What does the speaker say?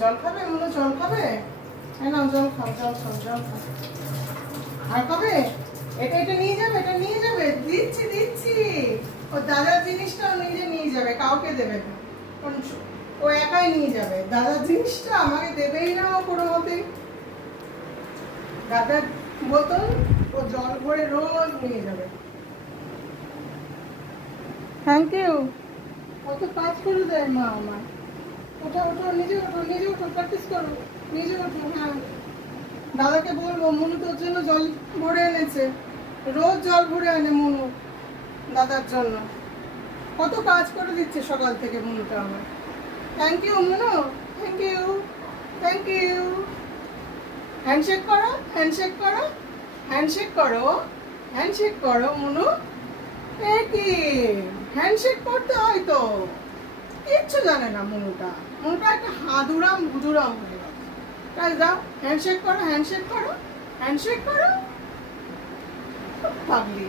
জল খাবে? মনে জল খাবে? হ্যাঁ না, জল খাও, জল খাও, জল খাও। আর খাবে? এটা এটা নিয়ে যাবে, এটা নিয়ে যাবে। দিচ্ছি দিচ্ছি। ও দাদার জিনিসটা নিজে নিয়ে যাবে, কাউকে দেবে না। ও একাই নিয়ে যাবে। দাদার জিনিসটা আমাকে দেবেই না ও কোনো মতেই। দাদার বোতল ও জল ভরে রোজ নিয়ে যাবে। Thank you. কত কাজ করে দেয় মা আমার। ওঠো ওঠো, নিজে ওঠো, নিজে ওঠো, প্র্যাকটিস করো, নিজে ওঠো। হ্যাঁ, দাদাকে বলবো মনু তোর জন্য জল ভরে এনেছে। রোজ জল ভরে আনে মনু দাদার জন্য। কত কাজ করে দিচ্ছে সকাল থেকে মনুটা আমার। Thank you Manu, thank you, thank you. Handshake করো, হ্যান্ডশেক করো, হ্যান্ডশেক করো, হ্যান্ডশেক করো মনু। এ কি হ্যান্ডশেক করতে হয় তো? কিচ্ছু জানে না মনুটা। মনুটা একটা হাঁদুরাম ভুদুরাম হয়ে গেছে। তাই যাও, হ্যান্ডশেক করো, হ্যান্ডশেক করো, হ্যান্ডশেক করো। পাগলি।